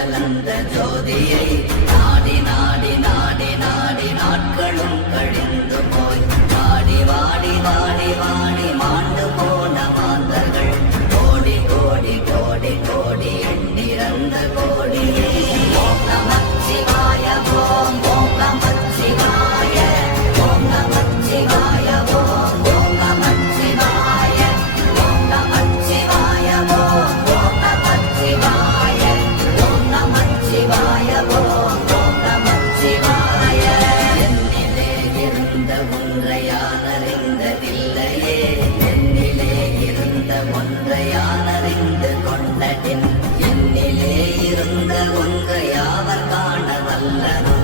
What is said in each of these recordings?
கலந்த ஜோதியை நாடி நாடி நாடி நாடி நாட்களும் கழிந்து போய் வாடி வாடி வாடி வாடி மாண்டு போன மாந்தர்கள் கோடி கோடி கோடி கோடி எண்ணிறந்த கோடியே. ஓம் நமச்சிவாய ஓம் ஓம் நமச்சிவாய ஓம் நமச்சிவாய ஓம் ஓம் நமச்சிவாய ஓம் நமச்சிவாய ஓம் ஓம் நமச்சிவாய ஓம் நமச்சிவாய ஓம் ஓம் நமச்சிவாய. என்னிலே இருந்த ஒன்றை யானறிந்ததில்லையே, என்னிலே இருந்த ஒன்றை யானறிந்து கொண்டதின் என்னிலே இருந்த ஒன்றை யாவர் காண வல்லதோ,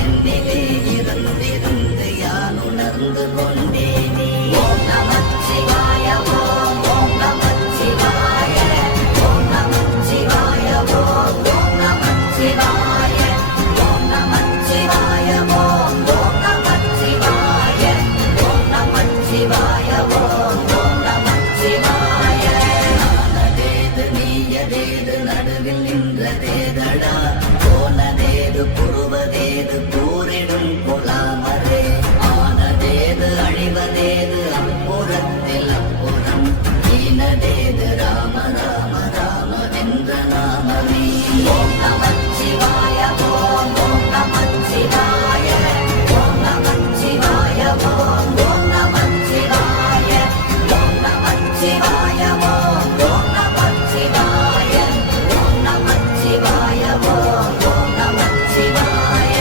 என்னிலே இருந்திருந்து யான் உணர்ந்து கொண்டேனே. ஓம் நமச்சிவாய ஓம் ஓம் நமச்சிவாய ஓம் நமச்சிவாய ஓம் ஓம் நமச்சிவாய ஓம் நமச்சிவாய ஓம் ஓம் நமச்சிவாய ஓம் நமச்சிவாய ஓம் ஓம் நமச்சிவாய. நானதேது நீயதேது நடுவில் நின்றதேதடா, போனதேது புருவதேது கூறிடும் புலாமரே, ஆனதேது அழிவதேது அப்புறத்தில் அப்புறம், ஈனதேது ராம ராம ராமவென்ற நாமமே. ஓம் நமச்சிவாய ஓம் ஓம் நமச்சிவாய ஓம் நமச்சிவாய ஓம் ஓம் நமச்சிவாய ஓம் நமச்சிவாய ஓம் ஓம் நமச்சிவாய ஓம் நமச்சிவாய ஓம் ஓம் நமச்சிவாய.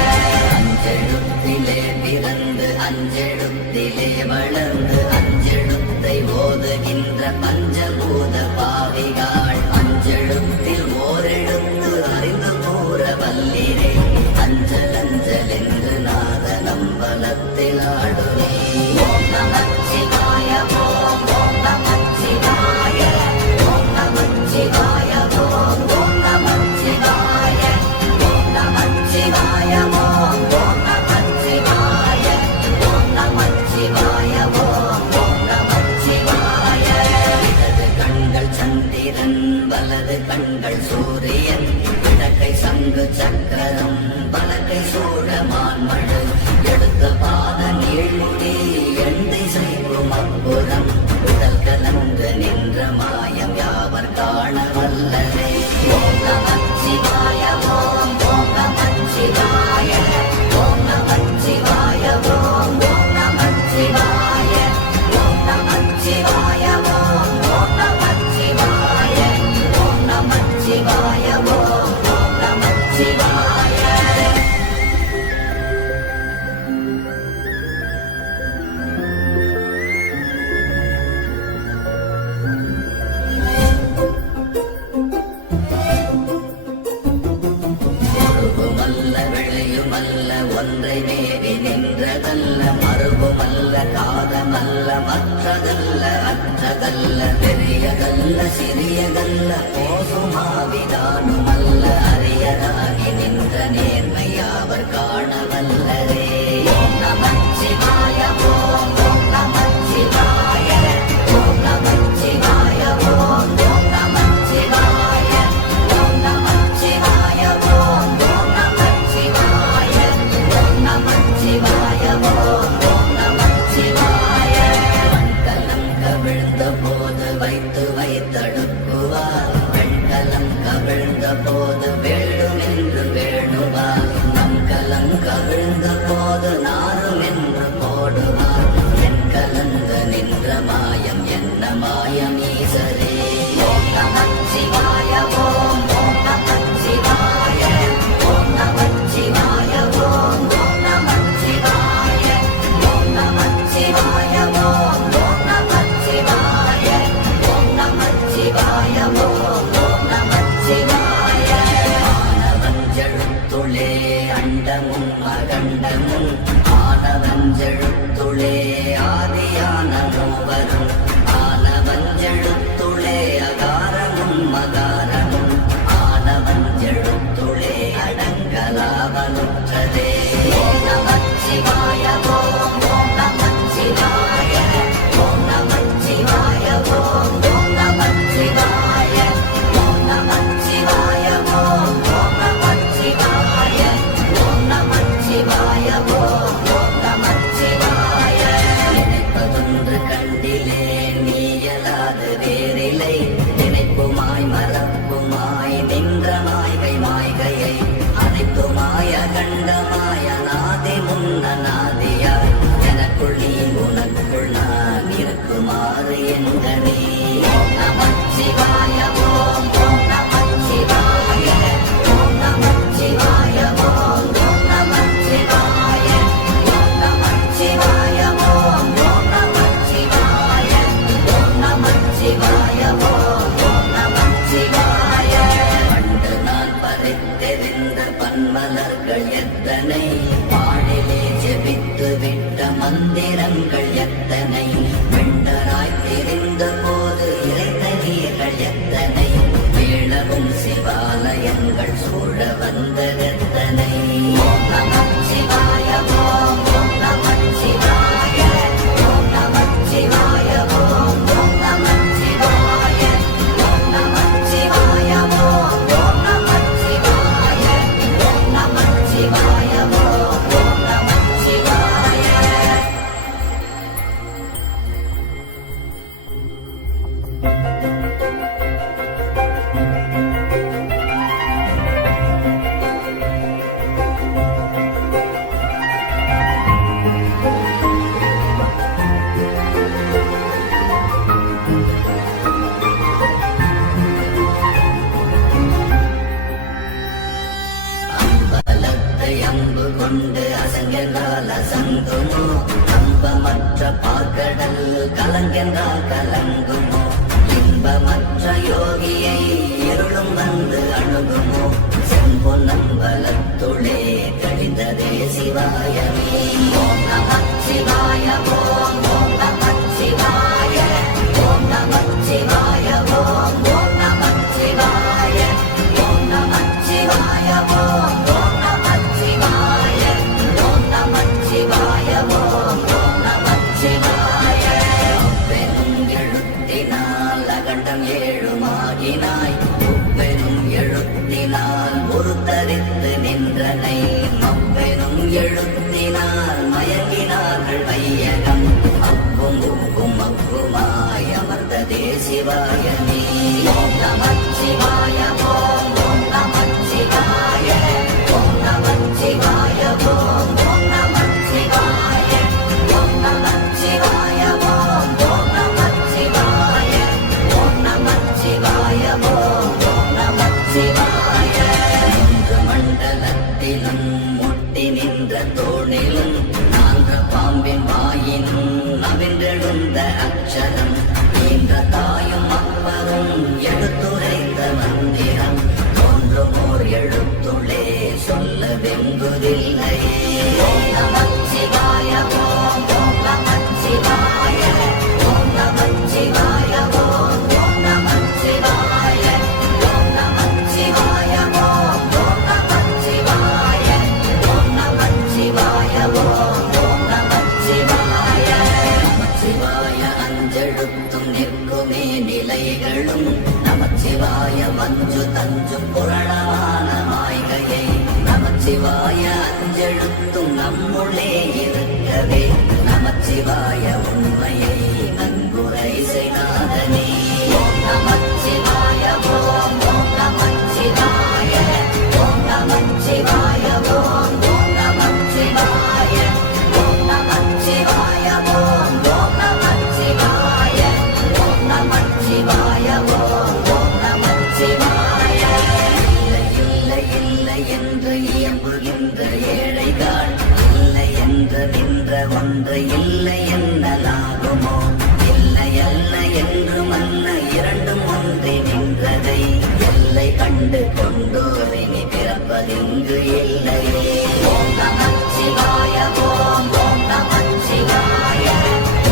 அஞ்செழுத்திலே பிறந்து அஞ்செழுத்திலே வளர்ந்து அஞ்செழுத்தை ஓதுகின்ற பஞ்சபூத பாவிகாள், அஞ்செழுத்தில் ஓரெழுத்து அறிந்து கூற வல்லிரே, அஞ்சல் அஞ்சல் என்று நாதன் அம்பலத்தில் ஆடுமே. ஓம் நமச்சிவாய ஓம் ஓம் நமச்சிவாய ஓம் நமச்சிவாய ஓம் ஓம் நமச்சிவாய ஓம் நமச்சிவாய ஓம் ஓம் நமச்சிவாய ஓம் நமச்சிவாய ஓம் ஓம் நமச்சிவாய. இடது கண்கள் சந்திரன் வலது கண்கள் சூரியன், இடக்கை சங்கு சக்கரம் வலக்கை சூழமான்மழு, எடுத்த பாத நீழ்முடி எந்தை செய்வும் அப்புறம், உடல் கலந்து நின்ற மாயம் யாவர் காண வல்லரே. ஓம் நமச்சிவாய ஓம் ஓம் நமச்சிவாய ஓம் நமச்சிவாய ஓம் ஓம் நமச்சிவாய ஓம் நமச்சிவாய ஓம் ஓம் நமச்சிவாய ஓம் நமச்சிவாய ஓம் ஓம் நமச்சிவாய. மருகுமல்ல விளையுமல்ல ஒன்றை மேவி நின்றதல்ல, மருகுமல்ல காதமல்ல மற்றதல்ல அற்றதல்ல, பெரியதல்ல சிறியதல்ல போசுமாவிதானுமல்ல, அரியராகி நின்ற நேர்மை யாவர் காண வல்லரே. ஓம் நமச்சிவாய ஓம் ஓம் நமச்சிவாய ஓம் நமச்சிவாய ஓம் ஓம் நமச்சிவாய ஓம் நமச்சிவாய ஓம் ஓம் நமச்சிவாய ஓம் நமச்சிவாய ஓம் ஓம் நமச்சிவாய. மண்கலம் கவிழ்ந்த போது வைத்து வைத்தடுக்குவார், பெண்கலம் கவிழ்ந்த போது வேணும் என்று வேணுவார், நம்கலம் கவிழ்ந்த போது நாரும் என்று போடுவார், என் கலந்து நின்ற மாயம் என்ன மாயம் ஈசரே. ஓம் நமச்சிவாய ஓம் ஓம் நமச்சிவாய ஓம் நமச்சிவாய ஓம் ஓம் நமச்சிவாய ஓம் நமச்சிவாய ஓம் ஓம் நமச்சிவாய ஓம் நமச்சிவாய ஓம் ஓம் நமச்சிவாய. ஆனவஞ்செழுத்துளே அண்டமும் அகண்டமும், ஆனவஞ்செழுத்துளே ஆதியான மூவரும், ஆனவஞ்செழுத்துளே அகாரமும் மகாரமும், ஆனவஞ்செழுத்துளே அடங்கலாவலுற்றதே. ஓம் நமச்சிவாய ஓம் ஓம் நமச்சிவாய ஓம் நமச்சிவாய ஓம் ஓம் நமச்சிவாய ஓம் நமச்சிவாய ஓம் ஓம் முன்னநாதியாய் எனக்குள் நீ உனக்குள் நான் இருக்குமாறு எங்கனே. ஓம் நமச்சிவாய ஓம் ஓம் நமச்சிவாய ஓம் நமச்சிவாய ஓம் ஓம் நமச்சிவாய ஓம் நமச்சிவாய ஓம் ஓம் நமச்சிவாய ஓம் நமச்சிவாய ஓம் ஓம் நமச்சிவாய. பண்டு நான் பறித்தெறிந்த பன்மலர்கள் எத்தனை, பாடிலே ஜெபித்து விட்ட மந்திரங்கள் எத்தனை, வெண்டராய் தெரிந்த போது இறைத்த நீர்கள் எத்தனை, வேளவும் சிவாலயங்கள் சூழ வந்ததெத்தனை. ஓம் நமச்சிவாய ஓம் ஓம் நமச்சிவாய ஓம் நமச்சிவாய ஓம் ஓம் நமச்சிவாய ஓம் நமச்சிவாய ஓம் ஓம் நமச்சிவாய ஓம் நமச்சிவாய ஓம் ஓம் நமச்சிவாய. அம்பலத்தை அம்பு கொண்டு அசங்கென்றால் அசங்குமோ, அம்பமற்ற பார்க்கடல் கலங்கென்றால் கலங்குமோ, இன்பமற்ற யோகியை இருளும் வந்து அணுகுமோ, செம்பொன்னம்பலத்துளே கழிந்ததே சிவாயமே. ஓம் நமச்சிவாய ஓம் ஓம் நமச்சிவாய ஓம் நமச்சிவாய ஓம் ஓம் நமச்சிவாய ஓம் நமச்சிவாய ஓம் ஓம் நமச்சிவாய ஓம் நமச்சிவாய ஓம் ஓம் நமச்சிவாய. அப்பெனும் எழுத்தினால் அகண்டம் ஏழுமாகினாய், உப்பெனும் எழுத்தினால் உருத்தரித்து நின்றனை, மப்பெனும் எழுத்தினால் மயங்கினார்கள் வையகம், அப்பும் உப்பும் அப்புமாய் அமர்ந்ததே சிவாயமே. ஓம் நமச்சிவாய ஓம் ஓம் நமச்சிவாய ஓம் நமச்சிவாய ஓம் ஓம் நமச்சிவாய ஓம் நமச்சிவாய ஓம் ஓம் நமச்சிவாய ஓம் நமச்சிவாய ஓம் ஓம் நமச்சிவாய. மூன்று மண்டலத்திலும் முட்டி நின்ற தோணிலும் நான்ற பாம்பின் வாயினும் நவின்றெழுந்த அக்ஷரம், ஈன்ற தாயும் அப்பரும் எடுத்துரைத்த மந்திரம், தோன்றுமோர் எழுத்துளே சொல்ல வெங்குதில்லையே. ஓம் நமச்சிவாய ஓம் ஓம் நமச்சிவாய ஓம் நமச்சிவாய ஓம் ஓம் நமச்சிவாய ஓம் நமச்சிவாய ஓம் ஓம் நமச்சிவாய ஓம் நமச்சிவாய ஓம் ஓம் நமச்சிவாய. நமச்சிவாய அஞ்செழுத்தும் நிற்குமே நிலைகளும், நமச்சிவாய மஞ்சு தஞ்சு புரணமான மாய்கையை, நமச்சிவாய அஞ்செழுத்தும் நம்முள்ளே இருக்கவே, நமச்சிவாய உண்மையை நன்குரை செய்தாதனே. ஓம் நமச்சிவாய ஓம் ஓம் நமச்சிவாய ஓம் நமச்சிவாய ஓம் ஓம் நமச்சிவாய ஓம் நமச்சிவாய ஓம் ஓம் நமச்சிவாய ஓம் நமச்சிவாய ஓம் ஓம் நமச்சிவாய. இல்லை இல்லை இல்லை என்று இயம்புகின்ற ஏழைகள், இல்லை என்று நின்ற ஒன்று இல்லை என்னலாகுமோ, இல்லை அல்ல என்று மன்ன இரண்டும் ஒன்றி நின்றதை, எல்லை கண்டு கொண்டோரை நீ பிறப்பதிங்கு இல்லையே. ஓம் நமச்சிவாய ஓம் ஓம் நமச்சிவாய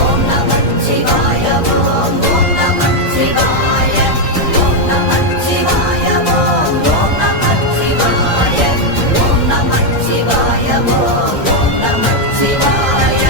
ஓம் நமச்சிவாய ஓம் ஓம் நமச்சிவாய ஓம் நமச்சிவாய ஓம் ஓம் நமச்சிவாய ஓம் நமச்சிவாய ஓம் ஓம் நமச்சிவாய.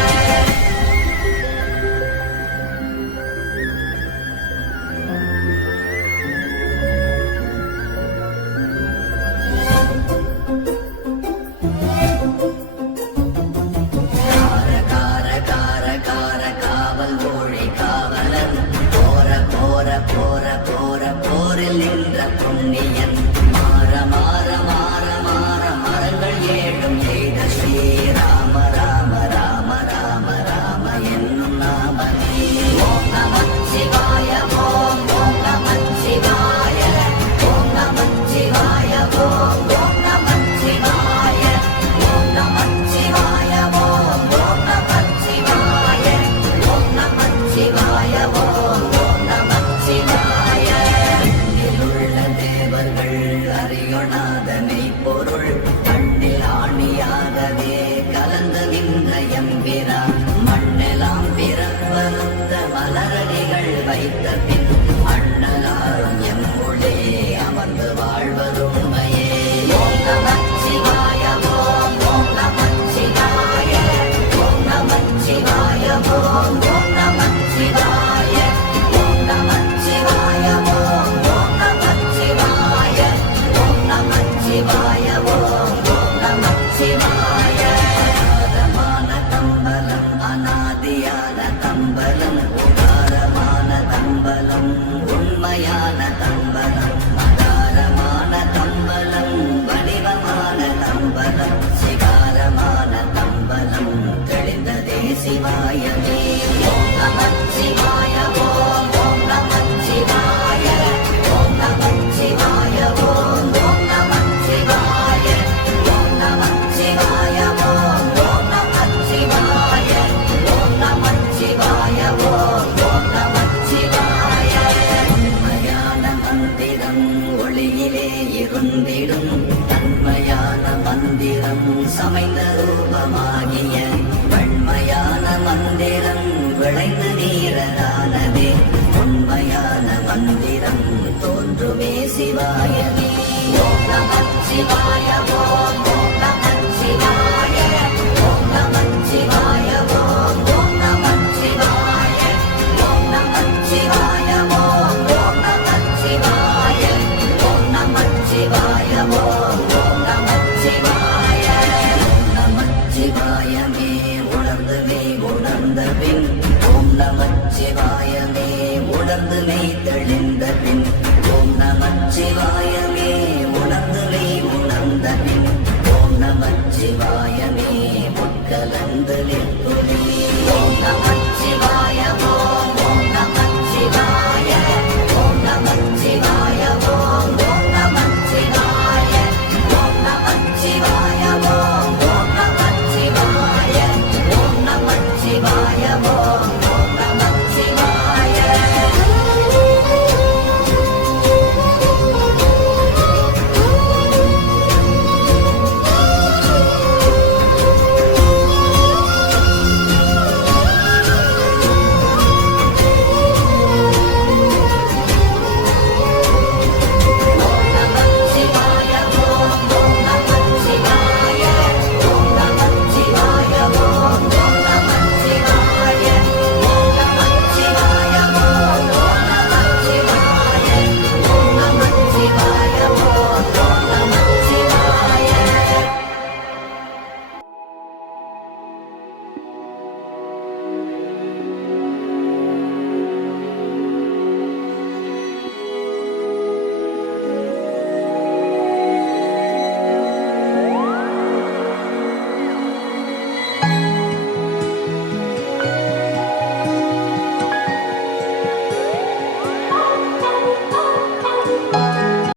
சிவாயமே ஓம் நம சிவாய ஓம் ஓம் நம சிவாய ஓம் நம சிவாய ஓம் ஓம் நம சிவாய ஓம் நம சிவாய ஓம் ஓம் நம சிவாய ஓம் நம சிவாய ஓம் ஓம் நம சிவாய உண்மையான மந்திரம் ஒளியிலே இருந்திடும் தன்மையான மந்திரம் சமைந்த ரூபமாகிய வன்மையான மந்திரம் விளைந்து நீரதானதே உண்மையான மந்திரம் தோன்றுமே சிவாயமே ஓம் நம சிவாய ஓம் ஓம் நம சிவாய ஓம் நம சிவாய ஓம் ஓம் நம சிவாய ஓம் நம சிவாய ஓம் ஓம் நம சிவாய ஓம் நம சிவாய ஓம் ஓம் நம சிவாய ஓம் நம சிவாயமே உணர்ந்துமே உணர்ந்த பின் ஓம் நம சிவாயமே உணர்ந்துமே தெளிந்த பின் ஓம் நம சிவாயமே உணர்ந்துமே உணர்ந்த பின் ஓம் நம சிவாயமே உட்கலந்து நிற்புமே